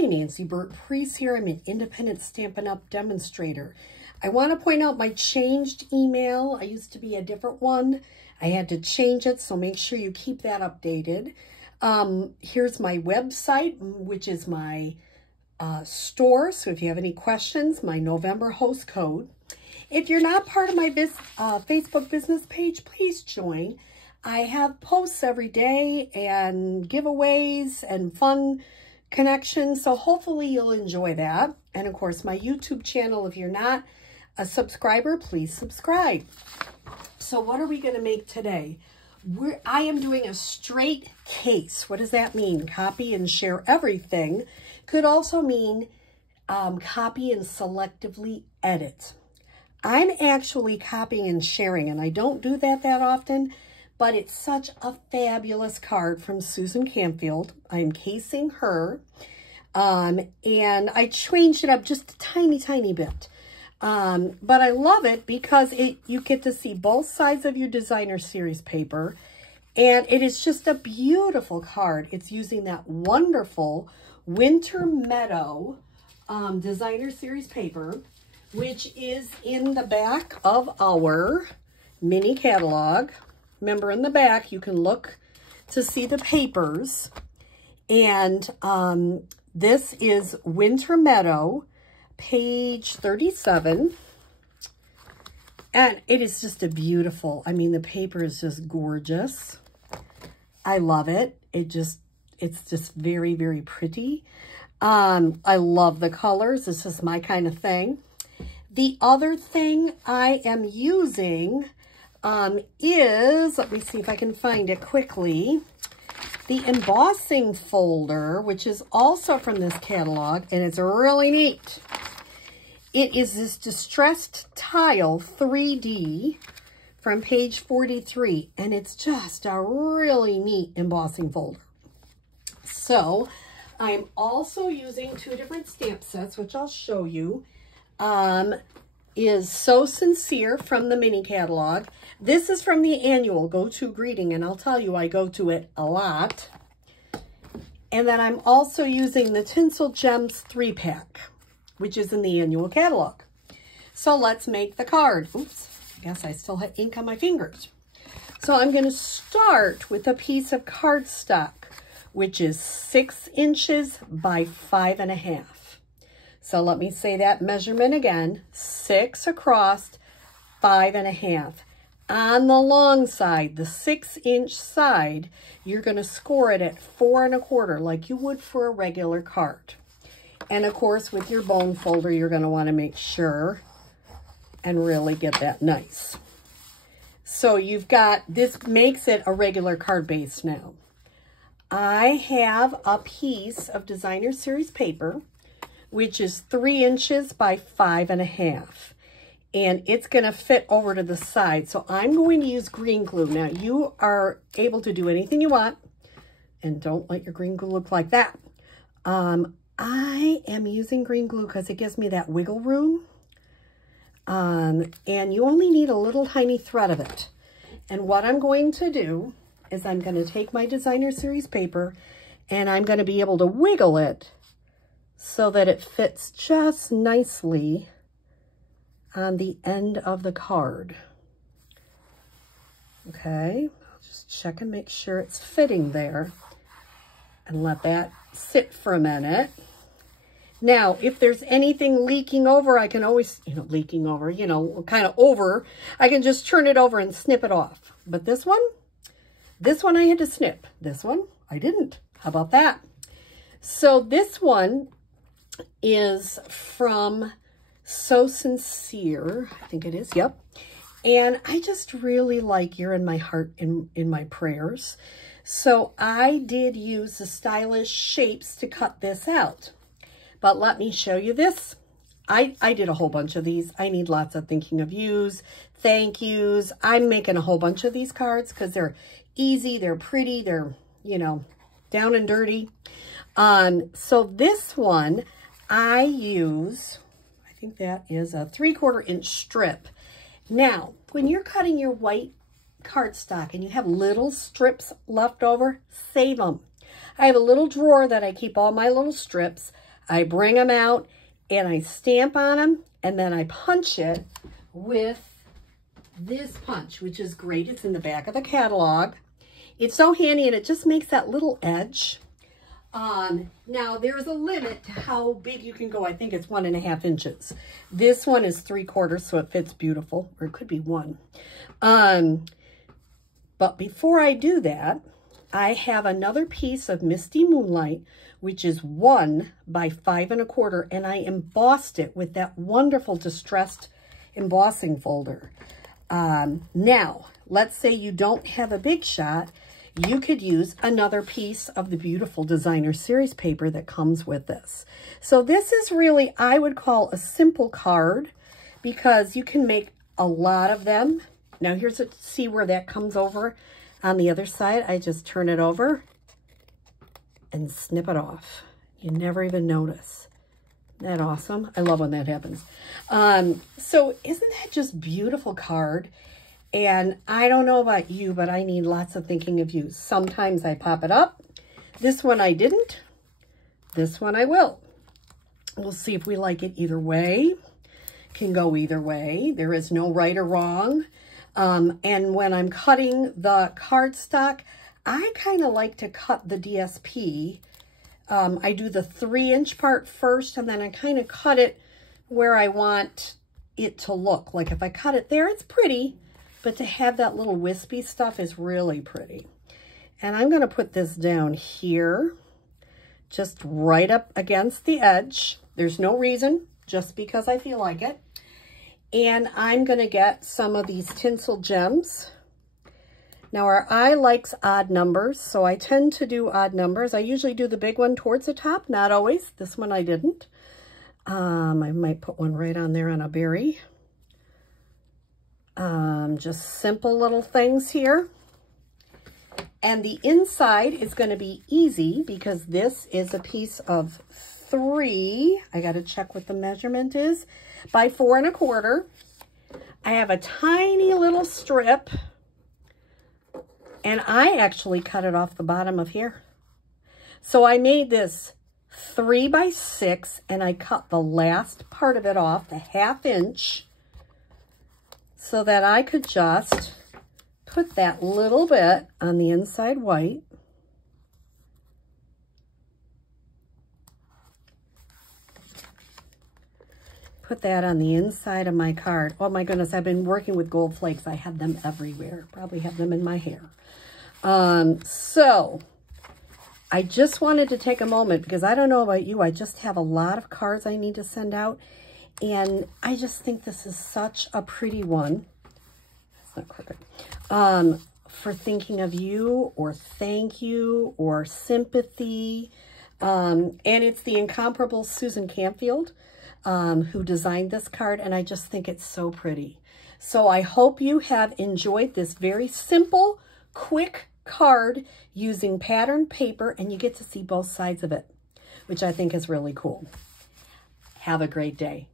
Hi, Nancy Burt-Preece here. I'm an independent Stampin' Up! Demonstrator. I want to point out my changed email. I used to be a different one. I had to change it, so make sure you keep that updated. Here's my website, which is my store. So if you have any questions, my November host code. If you're not part of my Facebook business page, please join. I have posts every day and giveaways and fun connections, so hopefully you'll enjoy that. And of course, my YouTube channel, if you're not a subscriber, please subscribe. So what are we going to make today? I am doing a straight case. What does that mean? Copy and share everything. Could also mean copy and selectively edit. I'm actually copying and sharing, and I don't do that often, but it's such a fabulous card from Susan Campfield. I'm casing her, and I changed it up just a tiny bit. But I love it because you get to see both sides of your designer series paper, and it is just a beautiful card. It's using that wonderful Winter Meadow designer series paper, which is in the back of our mini catalog. Remember, in the back, you can look to see the papers. And this is Winter Meadow, page 37. And it is just a beautiful, I mean, the paper is just gorgeous. I love it. It's just very pretty. I love the colors. This is my kind of thing. The other thing I am using is, let me see if I can find it quickly, the embossing folder, which is also from this catalog, and it's really neat. It is this Distressed Tile 3D from page 43, and it's just a really neat embossing folder. So I'm also using two different stamp sets, which I'll show you. Is So Sincere from the mini catalog. This is from the annual Go-To Greeting, and I'll tell you, I go to it a lot. And then I'm also using the Tinsel Gems 3-pack, which is in the annual catalog. So let's make the card. Oops, I guess I still have ink on my fingers. So I'm going to start with a piece of cardstock, which is 6 inches by 5.5. So let me say that measurement again, 6 across, 5.5. On the long side, the 6-inch side, you're going to score it at 4 1/4, like you would for a regular card. And of course, with your bone folder, you're going to want to make sure and really get that nice. So you've got, this makes it a regular card base now. I have a piece of designer series paper, which is 3 inches by 5.5. And it's going to fit over to the side. So I'm going to use green glue. Now, you are able to do anything you want. And don't let your green glue look like that. I am using green glue because it gives me that wiggle room. And you only need a little tiny thread of it. And what I'm going to do is I'm going to take my designer series paper and I'm going to be able to wiggle it so that it fits just nicely on the end of the card. Okay, I'll just check and make sure it's fitting there and let that sit for a minute. Now, if there's anything leaking over, I can always, leaking over, kind of over, I can just turn it over and snip it off. But this one I had to snip. This one, I didn't. How about that? So this one is from So Sincere, I think it is, yep. And I just really like You're in My Heart, in my prayers. So I did use the stylish shapes to cut this out. But let me show you this. I did a whole bunch of these. I need lots of thinking of yous, thank yous. I'm making a whole bunch of these cards because they're easy, they're pretty, they're, down and dirty. So this one, I use, I think that is a 3/4 inch strip. Now, when you're cutting your white cardstock and you have little strips left over, save them. I have a little drawer that I keep all my little strips. I bring them out and I stamp on them, and then I punch it with this punch, which is great. It's in the back of the catalog. It's so handy, and it just makes that little edge. Now there's a limit to how big you can go. I think it's 1.5 inches. This one is 3/4, so it fits beautiful, or it could be 1. But before I do that, I have another piece of Misty Moonlight, which is 1 by 5 1/4, and I embossed it with that wonderful distressed embossing folder. Now, let's say you don't have a big shot. You could use another piece of the beautiful designer series paper that comes with this. So this is really, I would call a simple card, because you can make a lot of them. Now here's see where that comes over on the other side. I just turn it over and snip it off. You never even notice. Isn't that awesome? I love when that happens. So isn't that just beautiful card? And I don't know about you, but I need lots of thinking of you. Sometimes I pop it up. This one I didn't. This one I will. We'll see if we like it either way. Can go either way. There is no right or wrong. And when I'm cutting the cardstock, I kind of like to cut the DSP. I do the 3-inch part first, and then I kind of cut it where I want it to look. Like if I cut it there, it's pretty. But to have that little wispy stuff is really pretty. And I'm going to put this down here, just right up against the edge. There's no reason, just because I feel like it. And I'm going to get some of these tinsel gems. Now our eye likes odd numbers, so I tend to do odd numbers. I usually do the big one towards the top, not always. This one I didn't. I might put one right on there on a berry. Just simple little things here. And the inside is going to be easy, because this is a piece of 3. I got to check what the measurement is. By 4 1/4. I have a tiny little strip, and I actually cut it off the bottom of here. So I made this 3 by 6, and I cut the last part of it off, the 1/2 inch, so that I could just put that little bit on the inside white. Put that on the inside of my card. Oh my goodness, I've been working with gold flakes. I have them everywhere. Probably have them in my hair. So I just wanted to take a moment, because I don't know about you, I just have a lot of cards I need to send out. And I just think this is such a pretty one. It's not crooked. For thinking of you, or thank you, or sympathy. And it's the incomparable Susan Campfield who designed this card. And I just think it's so pretty. So I hope you have enjoyed this very simple, quick card using pattern paper. And you get to see both sides of it, which I think is really cool. Have a great day.